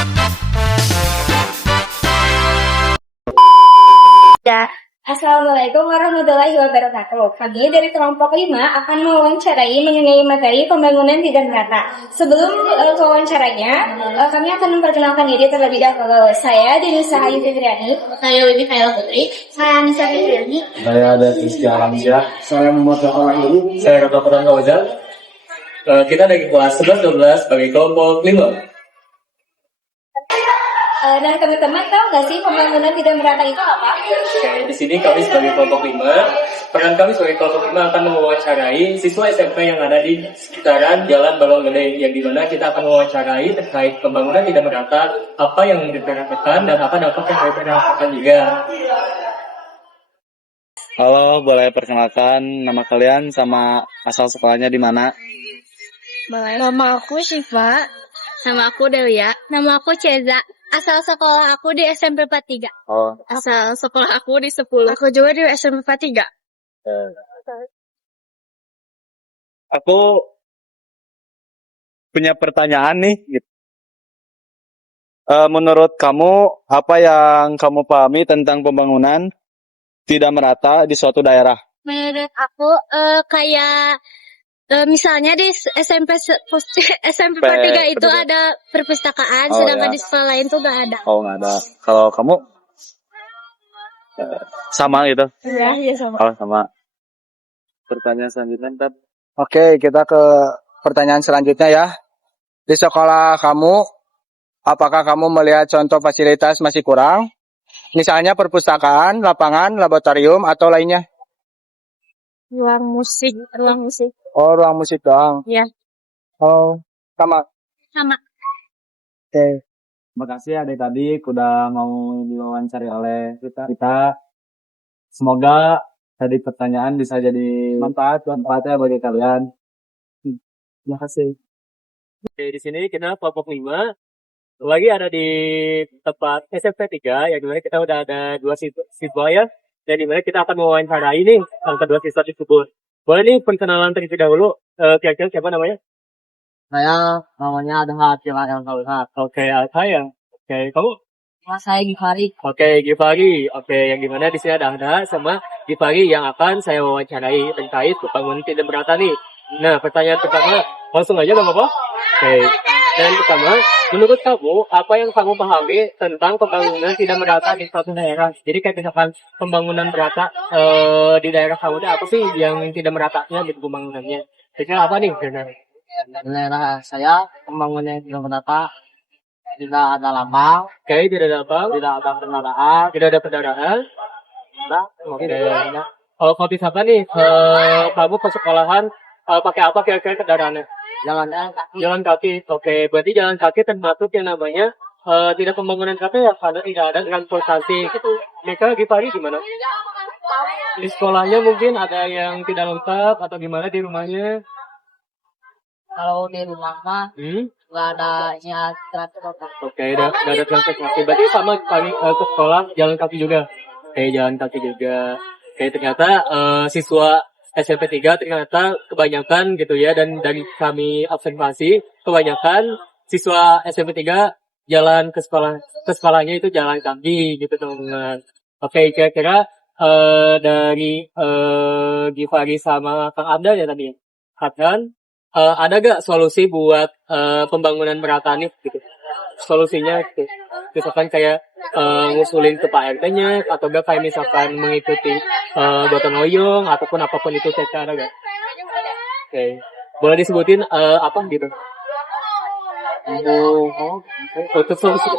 Ya, Assalamualaikum warahmatullahi wabarakatuh. Kami dari kelompok 5 akan mewawancarai mengenai materi pembangunan tidak merata. Sebelum wawancaranya, kami akan memperkenalkan diri terlebih dahulu. Saya Denisa Ayu Fitriani. Saya Wibi Khairul Putri. Saya Anissa Fitriani. Saya ada Rizky Alamsyah. Saya Muhammad Rahman. Saya Kata Perang Kawajal. Kita dari kelas 11-12 sebagai kelompok 5. Nah teman-teman tahu nggak sih pembangunan tidak merata itu apa? Oke, di sini kami sebagai kelompok 5, peran kami sebagai kelompok 5 akan mewawancarai siswa SMP yang ada di sekitaran Jalan Balong Gede, yang dimana kita akan mewawancarai terkait pembangunan tidak merata, apa yang diperhatikan dan apa dampak yang diperhatikan juga. Halo, boleh perkenalkan nama kalian sama asal sekolahnya di mana? Nama aku Syifa. Nama aku Delia. Nama aku Ceza. Asal sekolah aku di SMP 43. Oh, Asal sekolah aku di 10. Aku juga di SMP 43. aku punya pertanyaan nih. Menurut kamu, apa yang kamu pahami tentang pembangunan tidak merata di suatu daerah? Menurut aku kayak misalnya di SMP SMP 43 itu ada perpustakaan, Oh, sedangkan ya. di sekolah lain tuh gak ada. Oh, nggak ada. Kalau kamu sama gitu? Iya sama. Oh, sama. Pertanyaan selanjutnya, Tab. Oke, kita ke pertanyaan selanjutnya ya. Di sekolah kamu, apakah kamu melihat contoh fasilitas masih kurang? Misalnya perpustakaan, lapangan, laboratorium, atau lainnya? Ruang musik. Oh, ruang musik doang. Iya. Oh, sama. Sama. Oke. Terima kasih adik tadi udah mau diwawancari oleh kita. Semoga tadi pertanyaan bisa jadi manfaatnya bagi kalian. Terima kasih. Oke, di sini kita kelompok 5 lagi ada di tempat SMP 3, yang dimana kita udah ada 2 siswa ya, dan dimana kita akan mewawancarai ini antara 2 siswa tersebut. Boleh nih perkenalan terlebih dahulu, kira-kira siapa namanya? Saya namanya Adha Cila yang Kaulihat. Oke, saya. Oke, kamu? Saya Gifari. Oke, Givari. Oke, yang dimana di sini ada sama Givari yang akan saya wawancarai terkait pembangunan tidak merata nih. Nah, pertanyaan pertama, langsung aja Bang Apa? Oke. Dan pertama, menurut kamu, apa yang kamu pahami tentang pembangunan tidak merata di suatu daerah? Jadi kayak misalkan pembangunan merata di daerah kamu itu apa sih yang tidak meratanya gitu pembangunannya? Kira apa nih? Benar. Daerah saya pembangunannya tidak merata, tidak ada lambang, Oke, tidak ada apa? tidak ada kendaraan. Tidak ada kendaraan. Nah, Oke. ya. Kalau misalkan nih, kamu ke sekolahan pakai apa kira-kira kendaraannya? Jalannya kaki. Jalan kaki. Oke, berarti jalan kaki termasuk yang namanya tidak pembangunan kaki ya, karena tidak ada transportasi. Mereka Givari gimana? Di sekolahnya mungkin ada yang tidak lengkap atau gimana di rumahnya? Kalau di rumah mah nggak ada transportasi. Oke, nggak ada transportasi. Berarti sama kami ke sekolah jalan kaki juga. Oke, jalan kaki juga. Oke, ternyata siswa SMP 3 ternyata kebanyakan gitu ya, dan dari kami observasi kebanyakan siswa SMP 3 jalan ke sekolahnya itu jalan kaki gitu teman-teman. Oke, kira-kira dari Givari sama Kang Abdal ya tadi. Adhan, ada gak solusi buat pembangunan merata nih gitu? Solusinya gitu. Misalkan kayak ngusulin ke Pak RT-nya, atau gak kayak misalkan mengikuti gotong royong ataupun apapun itu, cara gak? Oke. Boleh disebutin apa gitu? Untuk solusi.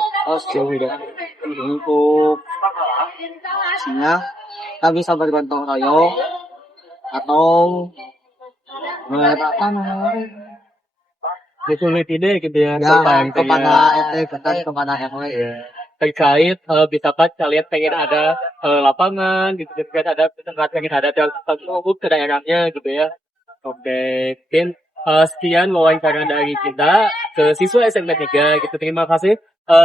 Untuk sehingga kita bisa bergotong royong atau apa namanya? Disulit ide gitu ya, Ya, Pak RT kepada ya. RT dan kepada RW. Iya. Terkait misalkan kalian pengen ada lapangan gitu, kan ada pengen ada transportasi umum ke daerahnya gitu ya. Oke, mungkin sekian wawancara dari kita ke siswa SMP 3 gitu. Terima kasih.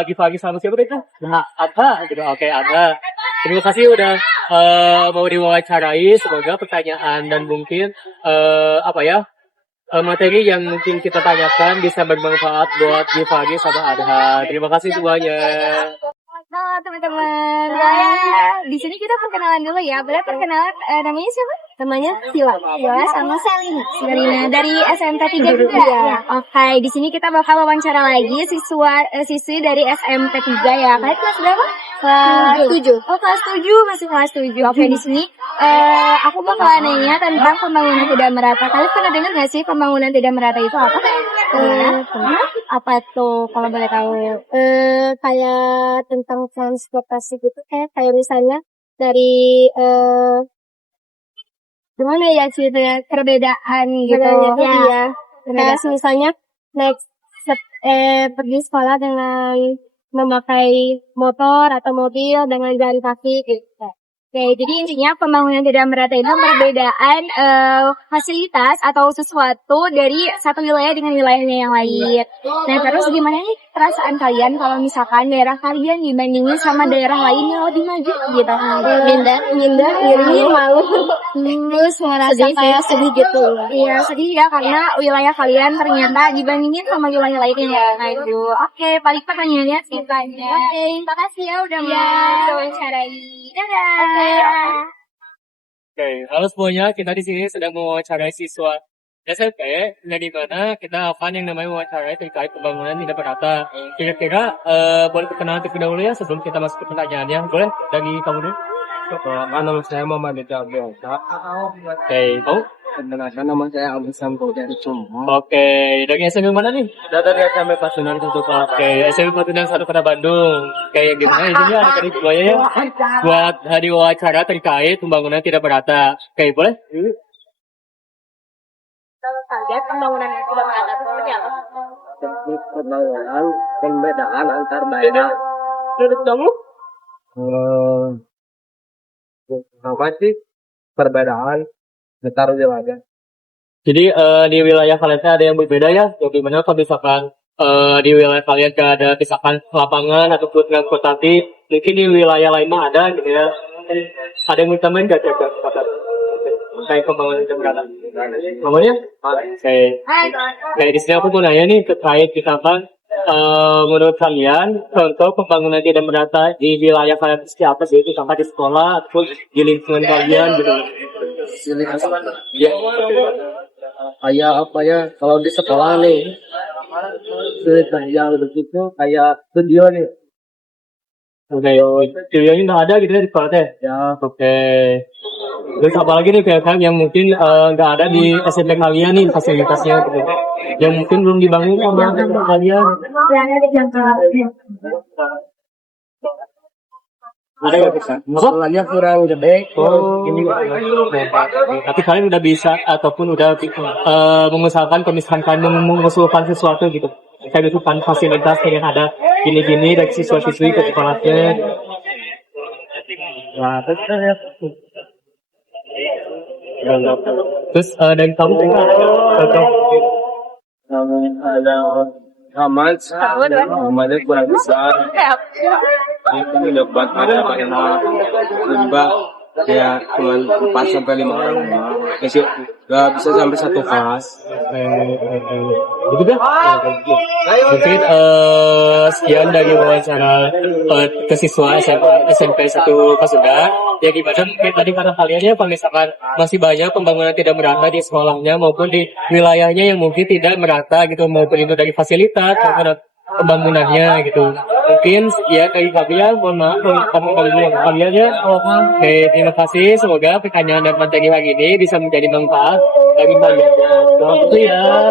Givari sama siapa itu? Nah, Ada gitu. Oke, ada. Terima kasih udah mau diwawancarai. Semoga pertanyaan dan mungkin apa ya, materi yang mungkin kita tanyakan bisa bermanfaat buat Gifari sama Adha. Terima kasih semuanya. Halo teman-teman. Ya, di sini kita perkenalan dulu ya. Boleh perkenalan namanya siapa? Namanya Sila. Sila sama Selina dari SMK 3 juga. Ya. Oke, di sini kita bakal wawancara lagi siswi dari SMP 3 ya. Kalian kelas berapa? Kelas 7. Oh, kelas 7, masih kelas 7. Oke, di sini aku bakalan nanya tentang pembangunan tidak merata. Kalian pernah dengar nggak sih pembangunan tidak merata itu apa? Apa tuh kalau boleh tahu? Kayak tentang transportasi gitu, kayak misalnya dari Gimana ya ceritanya perbedaan gitu? ya, kayak misalnya naik pergi sekolah dengan memakai motor atau mobil dengan jalan kaki gitu. Oke, jadi intinya pembangunan tidak merata itu perbedaan fasilitas atau sesuatu dari satu wilayah dengan wilayahnya yang lain. Nah, terus gimana nih perasaan kalian kalau misalkan daerah kalian dibandingin sama daerah lain yang lebih maju gitu? Minder, iri, malu, Terus ngerasa kayak sedih gitu. Iya, sedih ya karena wilayah kalian ternyata dibandingin sama wilayah lainnya yang maju. Oke, paling pertanyaannya singkatnya. Oke, terima kasih ya udah mau wawancarai. Dadah. Oke, halo semuanya. Kita di sini sedang mewawancarai siswa SMP, dari mana kita akan yang namanya wawancara terkait pembangunan tidak merata. Kira-kira boleh perkenalan terlebih dahulu ya sebelum kita masuk ke pertanyaannya. Boleh dari kamu dulu? Nama saya Muhammad Jabiasa. Oke, kamu? Nama saya Abu Sampo dari Cuma. Oke, dari SMP mana nih? Dari SMP Pasundan Tentu Oke, SMP Patundan 1 Kota Bandung. Kayak gimana ini ya dari semuanya ya? Buat hari wawancara terkait pembangunan tidak merata. Oke, boleh? Kalian pembangunan yang tidak merata itu seperti apa? Pembangunan pembedaan antar daerah. Menurut kamu? Apa sih perbedaan antar wilayah? Jadi di wilayah kalian ada yang berbeda ya? Yang gimana kalau misalkan di wilayah kalian gak ada misalkan lapangan ataupun transportasi, mungkin di wilayah lain mah ada gitu ya. Ada yang utamain gak jaga kayak pembangunan jembatan? Namanya? Kayak di sini aku mau nanya nih terkait misalkan menurut kalian contoh pembangunan tidak merata di wilayah kalian seperti apa sih? Itu sampai di sekolah ataupun di lingkungan kalian gitu? Ya. Kayak apa ya, kalau di sekolah nih yang begitu kayak studio nih. Oke, studionya nggak ada gitu ya di sekolah teh? Ya, Oke. Terus apa lagi nih kayak yang mungkin nggak ada di SMP kalian nih fasilitasnya gitu? Yang mungkin belum dibangun sama kalian? Ada nggak bisa? masalahnya kurang gede. Ini tapi kalian udah bisa ataupun udah mengusahakan kalau misalkan kalian mengusulkan sesuatu gitu, kayak gitu kan fasilitas yang ada gini-gini dari siswa-siswi ke sekolahnya. Nah, terus dari kamu Ada amat, amatnya kurang besar. Itu dapat ada banyak lembah ya cuma 4 sampai 5 orang. Masih nggak bisa sampai satu kelas. gitu dah. Mungkin sekian dari wawancara ke siswa SMP 1 Pasundan. Ya gimana mungkin tadi karena kalian ya kalau misalkan masih banyak pembangunan tidak merata di sekolahnya maupun di wilayahnya yang mungkin tidak merata gitu, maupun itu dari fasilitas maupun pembangunannya gitu. Mungkin ya dari kalian, mohon maaf kalau kalian ya. Oke, terima kasih. Semoga pertanyaan dan materi hari ini bisa menjadi manfaat bagi kalian. Terima kasih ya.